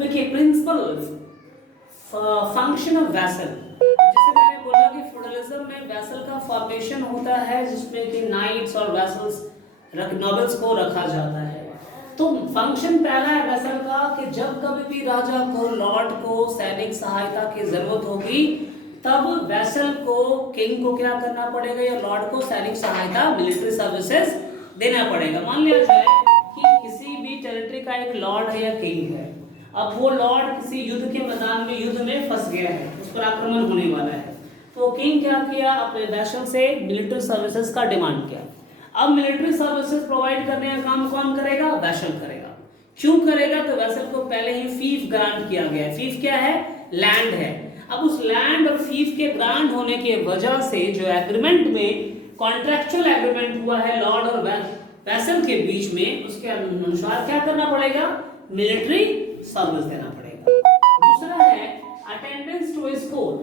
देखिए principal function of vessel, जैसे मैंने बोला कि फ्यूडलिज्म में वैसल का फॉर्मेशन होता है जिसमें कि नाइट्स और वैसल्स नोबल्स को रखा जाता है। तो फंक्शन पहला है वैसल का कि जब कभी भी राजा को, लॉर्ड को सैनिक सहायता की जरूरत होगी तब वैसल को, किंग को क्या करना पड़ेगा या लॉर्ड को सैनिक सहायता, मिलिट्री सर्विसेज देना पड़ेगा। मान लिया जाए कि किसी भी टेरिटरी का एक लॉर्ड है या किंग है, अब वो लॉर्ड किसी युद्ध के मैदान में युद्ध में फंस गया है, उस पर आक्रमण होने वाला है, तो किंग क्या किया, अपने वैसल से मिलिट्री सर्विसेज का डिमांड किया। अब मिलिट्री सर्विसेज प्रोवाइड करने का काम कौन करेगा, वैसल करेगा। क्यों करेगा, तो वैसल को पहले ही फीफ ग्रांट किया गया है। फीफ क्या है, लैंड है। अब उस लैंड और फीफ के ग्रांट होने के वजह से जो एग्रीमेंट में कॉन्ट्रैक्चुअल एग्रीमेंट हुआ है लॉर्ड और वैसल के बीच में, उसके अनुसार क्या करना पड़ेगा, मिलिट्री सर्विस देना पड़ेगा। दूसरा है अटेंडेंस टू हिज कोर्ट,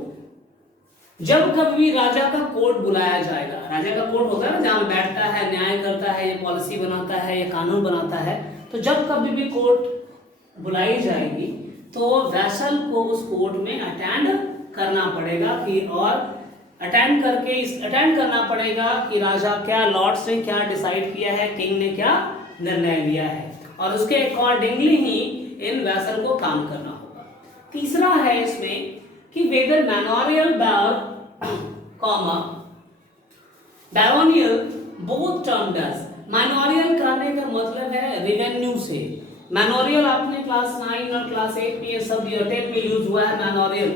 जब कभी राजा का कोर्ट बुलाया जाएगा, राजा का कोर्ट होता है ना जहां बैठता है, न्याय करता है, या पॉलिसी बनाता है या कानून बनाता है, तो जब कभी भी कोर्ट बुलाई जाएगी तो वैसल को उस कोर्ट में अटेंड करना पड़ेगा कि, और अटेंड करना पड़ेगा कि राजा क्या, लॉर्ड्स ने क्या डिसाइड किया है, किंग ने क्या निर्णय लिया है, और उसके अकॉर्डिंगली ही इन वैसल को काम करना होगा। तीसरा है इसमें कि वेदर मैनोरियल डायोनियल बोथ टर्म्ड एज, मैनोरियल करने का मतलब है रेवेन्यू से। मैनोरियल आपने क्लास 9 और क्लास 8 में, ये सब ईयर 10 में यूज हुआ है। मैनोरियल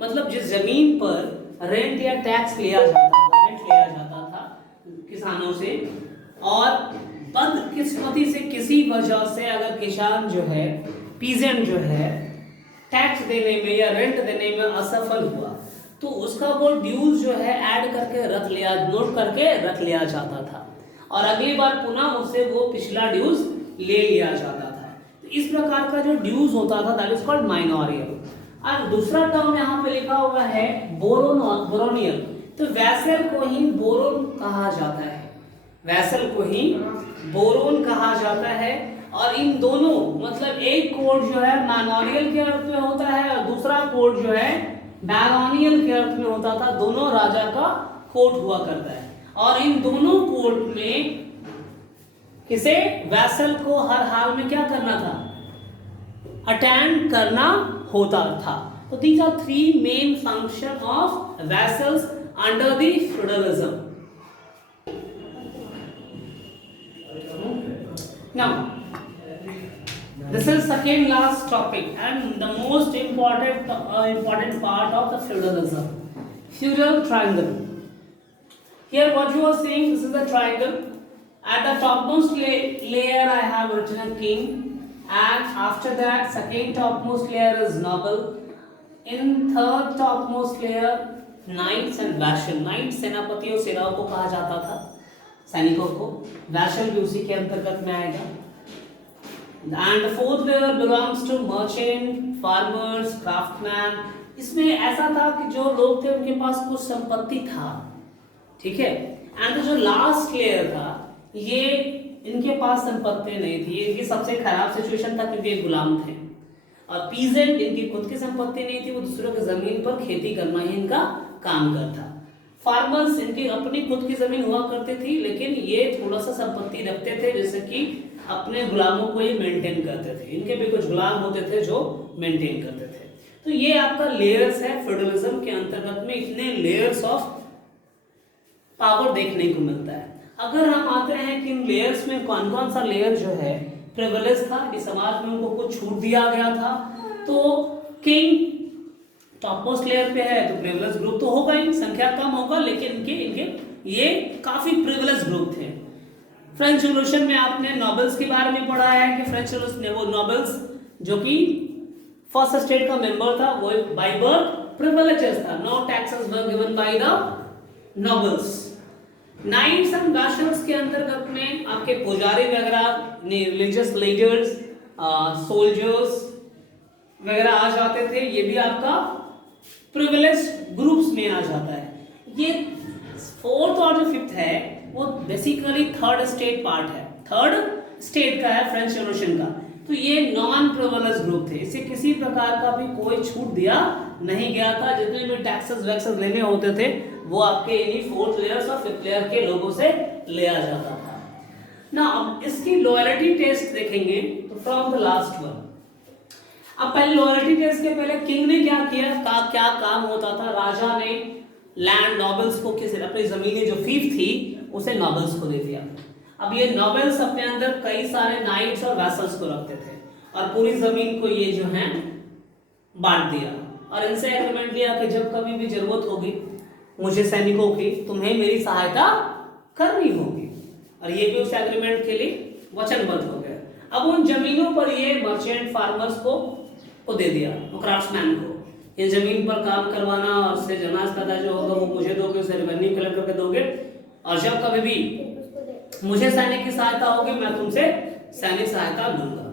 मतलब जिस जमीन पर रेंट या टैक्स लिया जाता था किसानों से, और बदकिस्मती से किसी वजह से अगर किसान जो है, पीजेंट जो है, टैक्स देने में या रेंट देने में असफल हुआ तो उसका वो ड्यूज जो है ऐड करके नोट करके रख लिया जाता था, और अगली बार पुनः उससे वो पिछला ड्यूज ले लिया जाता था। तो इस प्रकार का जो ड्यूज होता था दैट इज कॉल्ड माइनोरियल। और दूसरा टर्म यहाँ पे लिखा हुआ है बोरोनियल, तो वैसल को ही बोरोन कहा जाता है, वैसल को ही बोरोन कहा जाता है। और इन दोनों मतलब एक कोड जो है मैनोरियल के अर्थ में होता है और दूसरा कोड जो है डायोनियल के अर्थ में होता था। दोनों राजा का कोड हुआ करता है, और इन दोनों कोड में किसे, वैसल को हर हाल में क्या करना था, अटेंड करना होता था। तो these are 3 main function of vassals under the feudalism. Now this is second last topic and the most important part of the feudalism, feudal triangle. Here what you are seeing, this is the triangle. At the topmost layer I have written a king, and after that second topmost layer is noble, in third topmost layer knights and vassal. knights सेनापति और सेनाओं को कहा जाता था, सैनिकों को, vessel भी उसी के अंतर्गत में आएगा। And fourth layer belongs to merchant, farmers, craftman. इसमें ऐसा था कि जो लोग थे उनके पास कुछ संपत्ति था, ठीक है। एंड जो लास्ट लेयर था ये इनके पास संपत्ति नहीं थी, इनकी सबसे खराब सिचुएशन था क्योंकि ये गुलाम थे। और पीजेंट, इनकी खुद की संपत्ति नहीं थी, वो दूसरों की जमीन पर खेती करना ही इनका काम करता। फार्मर्स, इनकी अपनी खुद की जमीन हुआ करती थी लेकिन ये थोड़ा सा संपत्ति रखते थे, जैसे कि अपने गुलामों को ये मेंटेन करते थे। इनके भी कुछ गुलाम होते थे जो मेंटेन करते थे। तो ये आपका लेयर्स है फ्यूडलिज्म के अंतर्गत में, इतने लेयर्स ऑफ पावर देखने को मिलता है। अगर हम आते हैं कि इन लेयर्स में कौन कौन सा लेयर जो है प्रिविलेज था, कि समाज में उनको कुछ छूट दिया गया था, तो किंग टॉपमोस्ट लेयर पे है तो प्रिविलेज ग्रुप तो होगा ही, संख्या कम होगा लेकिन इनके ये काफी प्रिविलेज ग्रुप थे। फ्रेंच रिवॉल्यूशन में आपने नोबल्स के बारे में पढ़ा है कि फ्रेंच रिवॉल्यूशन में वो नोबल्स जो कि फर्स्ट स्टेट का मेंबर था वो बाय बर्थ प्रिविलेजेस था, no taxes were given by the nobles. Knights and vassals के अंतर्गत में आपके पुजारी वगैरह, रिलीजियस लीडर्स, सोल्जर्स वगैरह आ जाते थे, ये भी आपका प्रिविलेज ग्रुप्स में आ जाता है। ये फोर्थ और जो फिफ्थ है वो बेसिकली थर्ड स्टेट पार्ट है, थर्ड स्टेट का है फ्रेंच रिवॉल्यूशन का। तो ये नॉन प्रिविलेज ग्रुप थे, इसे किसी प्रकार का भी कोई छूट दिया नहीं गया था। जितने भी टैक्सेस वैक्सेस लेने होते थे वो आपके इन्हीं फोर्थ लेयर्स और फिफ्थ लेयर के लोगों से लिया जाता था ना। अब इसकी लॉयल्टी टेस्ट देखेंगे तो फ्रॉम द लास्ट वन। अब पहले लॉयल्टी टेस्ट के पहले किंग ने क्या किया, क्या काम होता था, राजा ने लैंड नॉबल्स को, किसी अपनी जमीनें जो फीफ थी उसे नॉबल्स को दे दिया। अब ये नॉबल्स अपने अंदर कई सारे नाइट्स और वैसल्स को रखते थे और पूरी जमीन को ये जो है बांट दिया और इनसे एग्रीमेंट लिया कि जब कभी भी जरूरत होगी मुझे सैनिकों की, तुम्हें मेरी सहायता करनी होगी, और ये भी उस एग्रीमेंट के लिए वचनबद्ध हो गए। अब उन जमीनों पर ये मर्चेंट फार्मर्स को दे दिया, क्राफ्ट्समैन को, ये जमीन पर काम करवाना और उससे जनाज पैदा जो होगा वो मुझे दोगे, उसे रेवेन्यू कलेक्ट करके दोगे, और जब कभी भी मुझे सैनिक की सहायता होगी मैं तुमसे सैनिक सहायता लूंगा।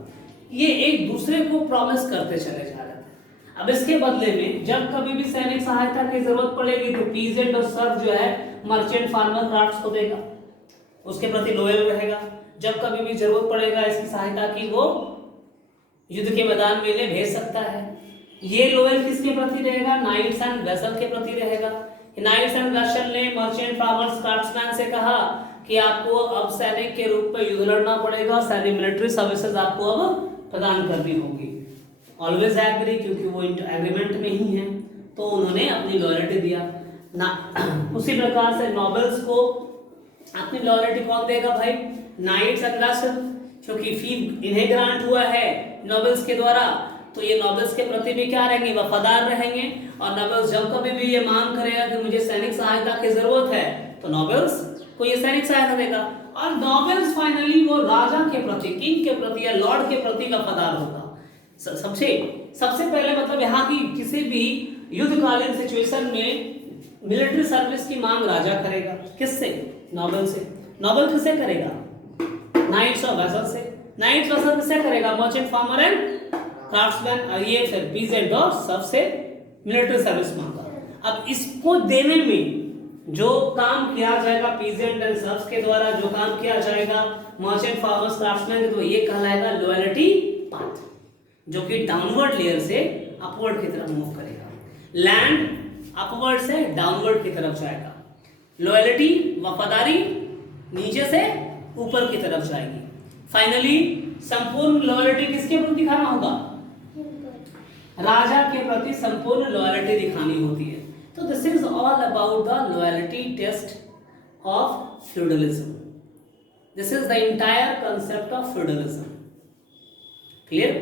ये एक दूसरे को प्रॉमिस करते चले जा रहे थे। अब इसके बदले में जब कभी भी सैनिक सहायता की जरूरत पड़ेगी तो पीजेंट और सर्फ जो है मर्चेंट फार्मर क्राफ्ट्स को देगा, उसके प्रति लॉयल रहेगा। जब कभी भी जरूरत पड़ेगा इसकी सहायता की वो युद्ध के मैदान में इन्हें भेज सकता है। ये लॉयल किसके प्रति रहेगा, नाइट्स एंड वेसल के प्रति रहेगा। नाइट्स एंड वेसल ने मर्चेंट फार्मर्स क्राफ्ट्समैन से कहा कि आपको अब सैनिक के रूप में युद्ध लड़ना पड़ेगा, सारी मिलिट्री सर्विसेज आपको अब प्रदान करनी होगी। ऑलवेज एग्री, क्योंकि वो एग्रीमेंट में ही है, तो उन्होंने अपनी लॉयल्टी दिया ना। उसी प्रकार से नॉबल्स को अपनी लॉयल्टी कौन देगा भाई, नाइट्स एंड वेसल, क्योंकि फी इन्हें ग्रांट हुआ है नॉबल्स के द्वारा, तो ये नॉबल्स के प्रति भी क्या रहेंगे, वफादार रहेंगे। और नॉबल्स जब कभी भी ये मांग करेगा कि मुझे सैनिक सहायता की जरूरत है तो नॉबल्स को ये सैनिक सहायता देगा। और नॉबल्स फाइनली वो राजा के प्रति, किंग के प्रति या लॉर्ड के प्रति वफादार होगा। सबसे पहले मतलब यहाँ की किसी भी युद्धकालीन सिचुएशन में मिलिट्री सर्विस की मांग राजा करेगा, किससे, नॉबल से। नॉबल किससे करेगा, नाइट्स और वेसल से। नाइट्स वेसल किससे करेगा, मर्चेंट फार्मर एंड क्राफ्ट्समैन, और ये फिर पीजेंट और सबसे मिलिट्री सर्विस मांगा। अब इसको देने में जो काम किया जाएगा पीजेंट एंड सर्व्स के द्वारा, जो काम किया जाएगा मर्चेंट फार्मर्स क्राफ्ट्समैन के, तो ये कहलाएगा लॉयल्टी पाथ, जो कि डाउनवर्ड लेयर से अपवर्ड की तरफ मूव करेगा। लैंड अपवर्ड से डाउनवर्ड की तरफ जाएगा, लॉयल्टी वफादारी नीचे से ऊपर की तरफ जाएगी। फाइनली संपूर्ण लॉयल्टी किसके प्रति दिखाना होगा, राजा के प्रति संपूर्ण लॉयल्टी दिखानी होती है। तो this is all about the loyalty test of feudalism. This is the entire concept of feudalism. Clear?